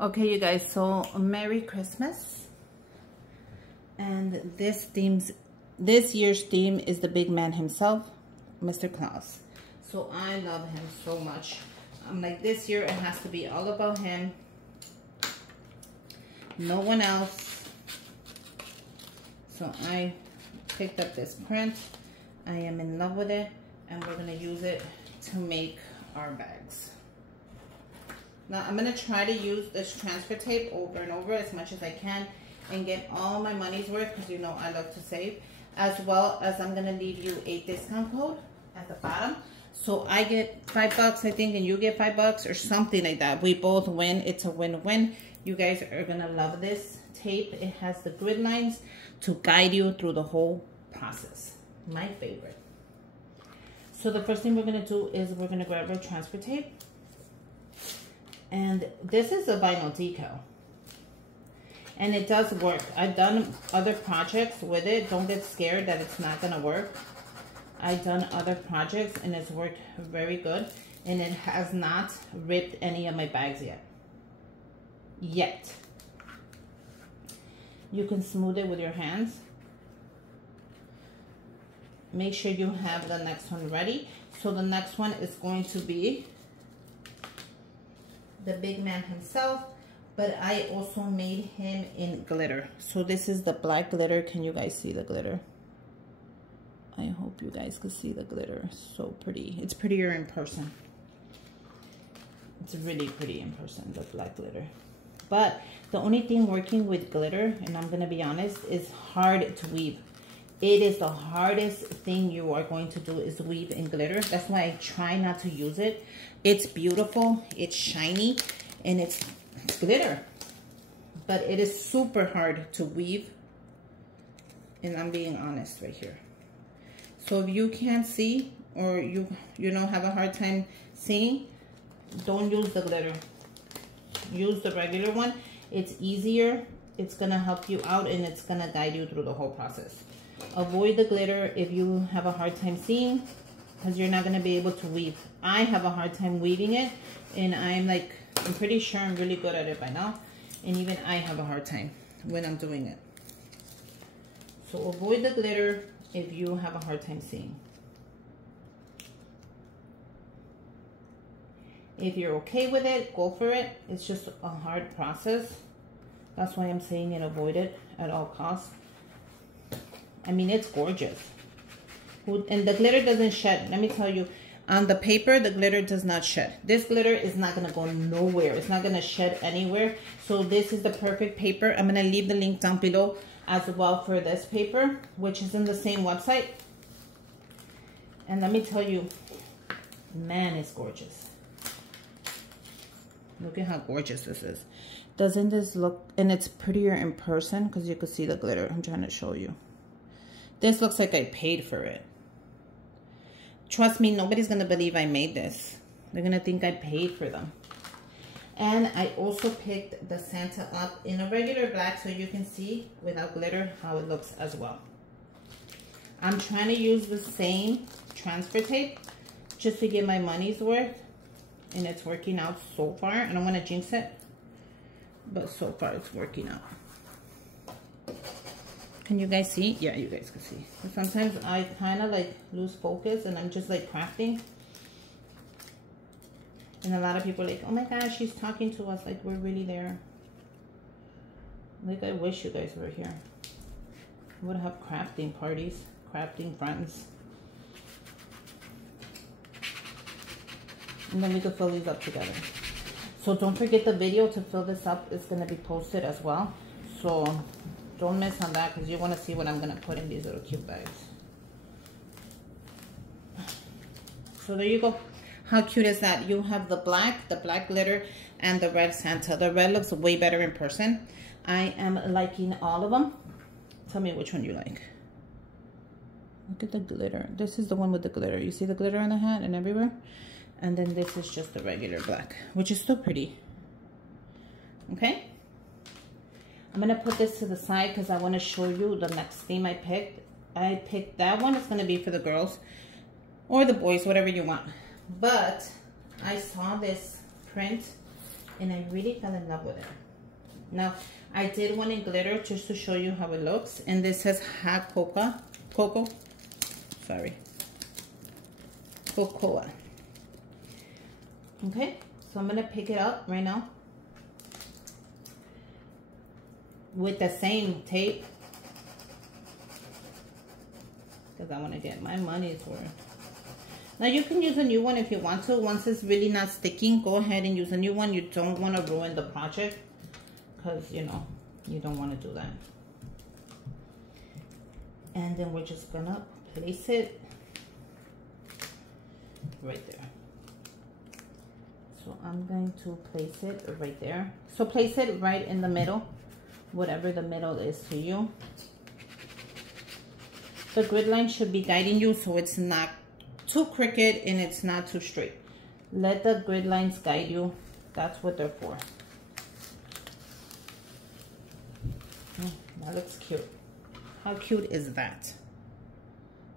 Okay, you guys, so Merry Christmas. And this year's theme is the big man himself, Mr. Claus. So I love him so much. I'm like, this year it has to be all about him. No one else. So I picked up this print. I am in love with it, and we're gonna use it to make our bags. Now I'm gonna try to use this transfer tape over and over as much as I can and get all my money's worth, because you know I love to save, as well as I'm gonna leave you a discount code at the bottom. So I get $5, I think, and you get $5 or something like that. We both win. It's a win-win. You guys are gonna love this tape. It has the grid lines to guide you through the whole process. My favorite. So the first thing we're gonna do is we're gonna grab our transfer tape. And this is a vinyl decal. And it does work. I've done other projects with it. Don't get scared that it's not gonna work. I've done other projects and it's worked very good. And it has not ripped any of my bags yet. You can smooth it with your hands. Make sure you have the next one ready. So the next one is going to be the big man himself, but I also made him in glitter. So this is the black glitter. Can you guys see the glitter? I hope you guys can see the glitter. So pretty. It's prettier in person. It's really pretty in person, the black glitter. But the only thing working with glitter, and I'm gonna be honest, is hard to weave. It is the hardest thing you are going to do is weave in glitter. That's why I try not to use it. It's beautiful, it's shiny, and it's glitter. But it is super hard to weave. And I'm being honest right here. So if you can't see, or you know have a hard time seeing, don't use the glitter. Use the regular one. It's easier, it's gonna help you out, and it's gonna guide you through the whole process. Avoid the glitter if you have a hard time seeing, because you're not going to be able to weave. I have a hard time weaving it, and I'm pretty sure I'm really good at it by now, and even I have a hard time when I'm doing it. So avoid the glitter if you have a hard time seeing. If you're okay with it, go for it. It's just a hard process. That's why I'm saying it, avoid it at all costs. I mean, it's gorgeous. And the glitter doesn't shed. Let me tell you, on the paper, the glitter does not shed. This glitter is not going to go nowhere. It's not going to shed anywhere. So this is the perfect paper. I'm going to leave the link down below as well for this paper, which is in the same website. And let me tell you, man, it's gorgeous. Look at how gorgeous this is. Doesn't this look, and it's prettier in person because you can see the glitter. I'm trying to show you. This looks like I paid for it. Trust me, nobody's going to believe I made this. They're going to think I paid for them. And I also picked the Santa up in a regular black so you can see without glitter how it looks as well. I'm trying to use the same transfer tape just to get my money's worth. And it's working out so far. I don't want to jinx it, but so far it's working out. Can you guys see? Yeah, you guys can see. And sometimes I kind of lose focus and I'm just crafting. And a lot of people are like, oh my gosh, she's talking to us like we're really there. I wish you guys were here. We would have crafting parties, crafting friends. And then we could fill these up together. So don't forget the video to fill this up is going to be posted as well. So don't miss on that because you want to see what I'm going to put in these little cute bags. So there you go. How cute is that? You have the black glitter, and the red Santa. The red looks way better in person. I am liking all of them. Tell me which one you like. Look at the glitter. This is the one with the glitter. You see the glitter on the hat and everywhere? And then this is just the regular black, which is still pretty. Okay? I'm going to put this to the side because I want to show you the next theme I picked. I picked that one. It's going to be for the girls or the boys, whatever you want. But I saw this print and I really fell in love with it. Now, I did one in glitter just to show you how it looks, and this says hot cocoa, sorry, cocoa. Okay, so I'm gonna pick it up right now with the same tape, because I want to get my money's worth. Now you can use a new one if you want to. Once it's really not sticking, go ahead and use a new one. You don't want to ruin the project, because you know you don't want to do that. And then we're just gonna place it right there. So I'm going to place it right there. So place it right in the middle, whatever the middle is to you. The grid line should be guiding you so it's not too crooked and it's not too straight. Let the grid lines guide you. That's what they're for. That looks cute. How cute is that?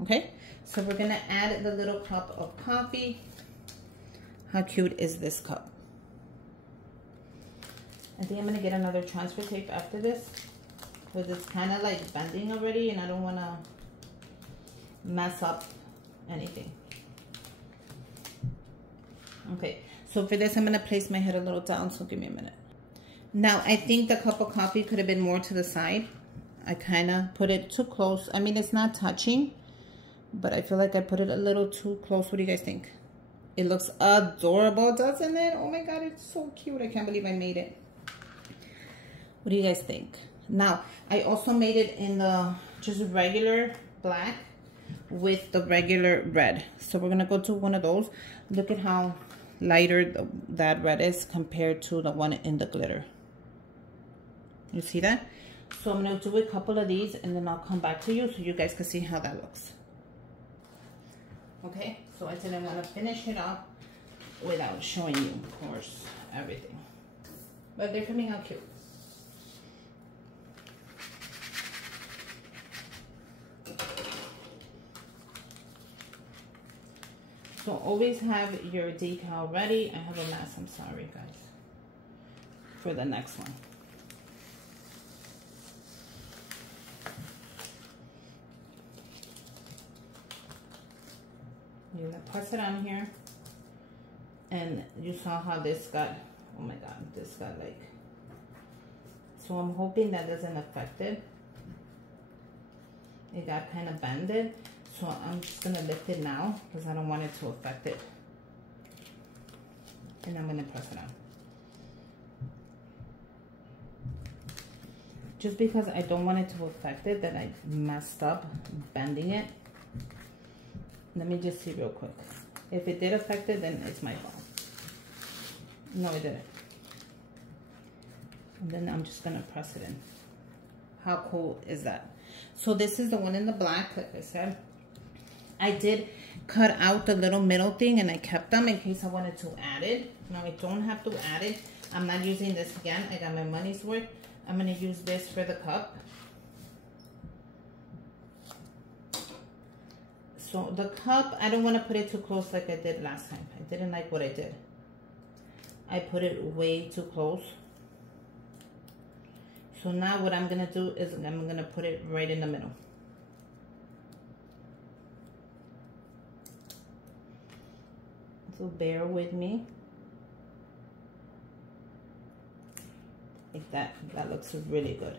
Okay, so we're gonna add the little cup of coffee. How cute is this cup? I think I'm gonna get another transfer tape after this, because it's kind of like bending already and I don't want to mess up anything. Okay, so for this I'm gonna place my head a little down, so give me a minute. Now I think the cup of coffee could have been more to the side. I kind of put it too close. I mean, it's not touching, but I feel like I put it a little too close. What do you guys think? It looks adorable, doesn't it? Oh my god, it's so cute. I can't believe I made it. What do you guys think? Now, I also made it in the just regular black with the regular red. So we're gonna go to one of those. Look at how lighter that red is compared to the one in the glitter. You see that? So I'm gonna do a couple of these and then I'll come back to you so you guys can see how that looks. Okay, so I didn't want to finish it off without showing you, of course, everything. But they're coming out cute. So always have your decal ready. I have a mess, I'm sorry guys, for the next one. You're gonna press it on here, and you saw how this got, oh my god, this got like, so I'm hoping that doesn't affect it. It got kind of bended, so I'm just gonna lift it now because I don't want it to affect it. And I'm gonna press it on. Just because I don't want it to affect it, that I messed up bending it. Let me just see real quick. If it did affect it, then it's my fault. No, it didn't. And then I'm just gonna press it in. How cool is that? So this is the one in the black, like I said. I did cut out the little middle thing and I kept them in case I wanted to add it. Now I don't have to add it. I'm not using this again. I got my money's worth. I'm gonna use this for the cup. So the cup, I don't want to put it too close like I did last time. I didn't like what I did. I put it way too close. So now what I'm going to do is I'm going to put it right in the middle. So bear with me. Like that. That looks really good.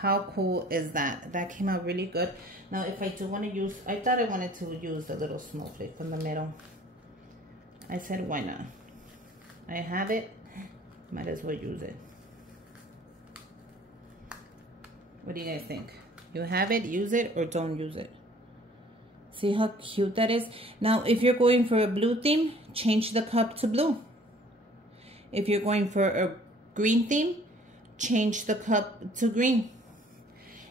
How cool is that? That came out really good. Now, if I do want to use, I thought I wanted to use the little snowflake from the middle. I said, why not? I have it. Might as well use it. What do you guys think? You have it, use it, or don't use it? See how cute that is? Now, if you're going for a blue theme, change the cup to blue. If you're going for a green theme, change the cup to green.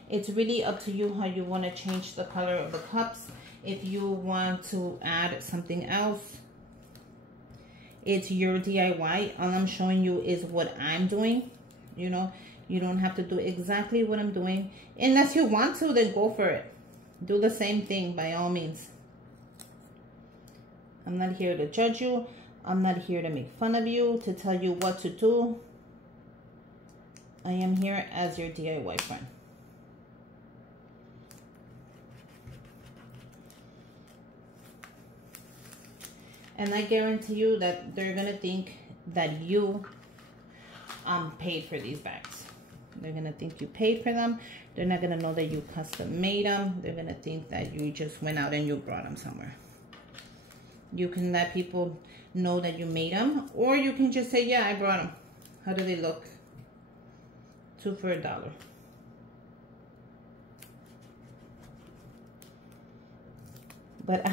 It's really up to you how you want to change the color of the cups. If you want to add something else, it's your DIY. All I'm showing you is what I'm doing. You know, you don't have to do exactly what I'm doing. Unless you want to, then go for it. Do the same thing by all means. I'm not here to judge you. I'm not here to make fun of you, to tell you what to do. I am here as your DIY friend. And I guarantee you that they're gonna think that you paid for these bags. They're gonna think you paid for them. They're not gonna know that you custom made them. They're gonna think that you just went out and you brought them somewhere. You can let people know that you made them, or you can just say, yeah, I brought them. How do they look? 2 for $1. But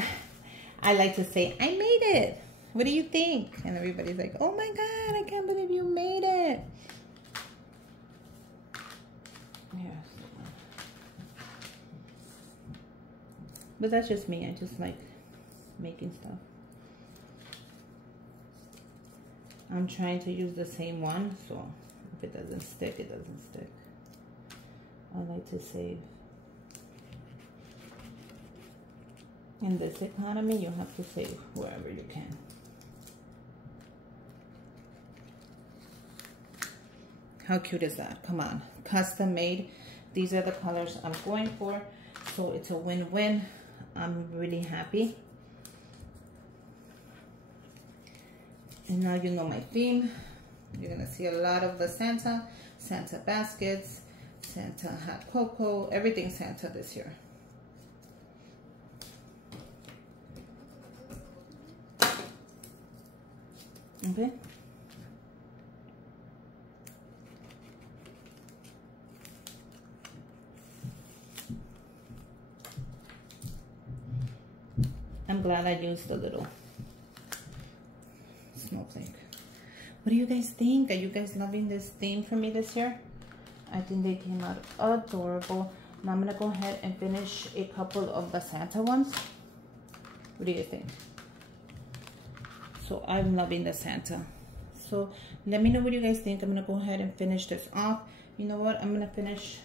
I like to say, I made it. What do you think? And everybody's like, oh my God, I can't believe you made it. Yeah. But that's just me. I just like making stuff. I'm trying to use the same one, so if it doesn't stick, it doesn't stick. I like to save. In this economy, you have to save wherever you can. How cute is that? Come on, custom made. These are the colors I'm going for, so it's a win-win. I'm really happy. And now you know my theme. You're gonna see a lot of the Santa baskets, Santa hot cocoa, everything Santa this year. Okay. I'm glad I used a little snowflake. What do you guys think? Are you guys loving this theme for me this year? I think they came out adorable. Now I'm gonna go ahead and finish a couple of the Santa ones. What do you think? So I'm loving the Santa. So let me know what you guys think. I'm gonna go ahead and finish this off. You know what? I'm gonna finish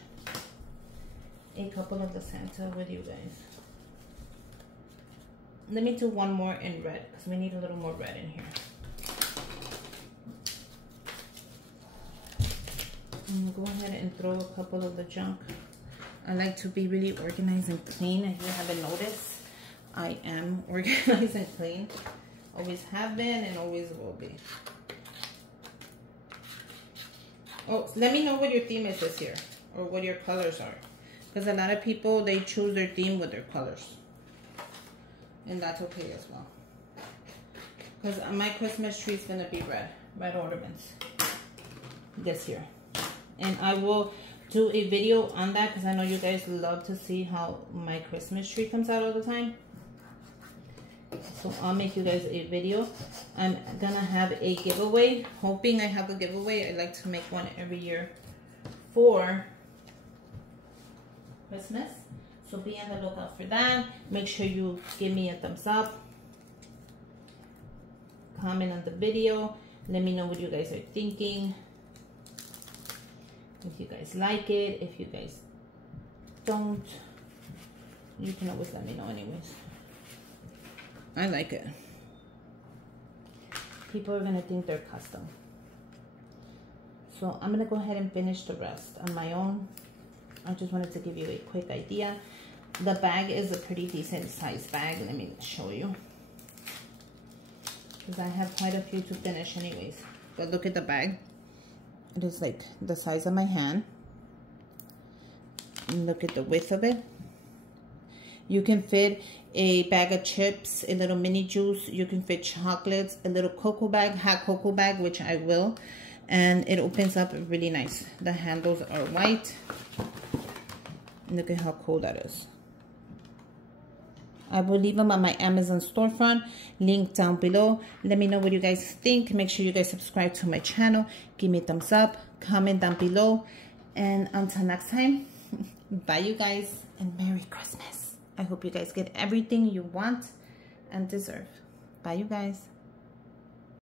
a couple of the Santa with you guys. Let me do one more in red because we need a little more red in here. I'm gonna go ahead and throw a couple of the junk. I like to be really organized and clean. If you haven't noticed, I am organized and clean. Always have been and always will be. Oh, let me know what your theme is this year or what your colors are. Because a lot of people, they choose their theme with their colors. And that's okay as well. Because my Christmas tree is going to be red ornaments this year. And I will do a video on that because I know you guys love to see how my Christmas tree comes out all the time. So I'll make you guys a video. I'm gonna have a giveaway, hoping I have a giveaway. I like to make one every year for Christmas. So be on the lookout for that. Make sure you give me a thumbs up. Comment on the video. Let me know what you guys are thinking. If you guys like it, if you guys don't, you can always let me know anyways. I like it. People are gonna think they're custom. So I'm gonna go ahead and finish the rest on my own. I just wanted to give you a quick idea. The bag is a pretty decent size bag. Let me show you. Because I have quite a few to finish anyways. But look at the bag. It is like the size of my hand. And look at the width of it. You can fit a bag of chips, a little mini juice. You can fit chocolates, a little cocoa bag, hot cocoa bag, which I will. And it opens up really nice. The handles are white. Look at how cool that is. I will leave them on my Amazon storefront, link down below. Let me know what you guys think. Make sure you guys subscribe to my channel. Give me a thumbs up, comment down below. And until next time, bye you guys, and Merry Christmas. I hope you guys get everything you want and deserve. Bye you guys.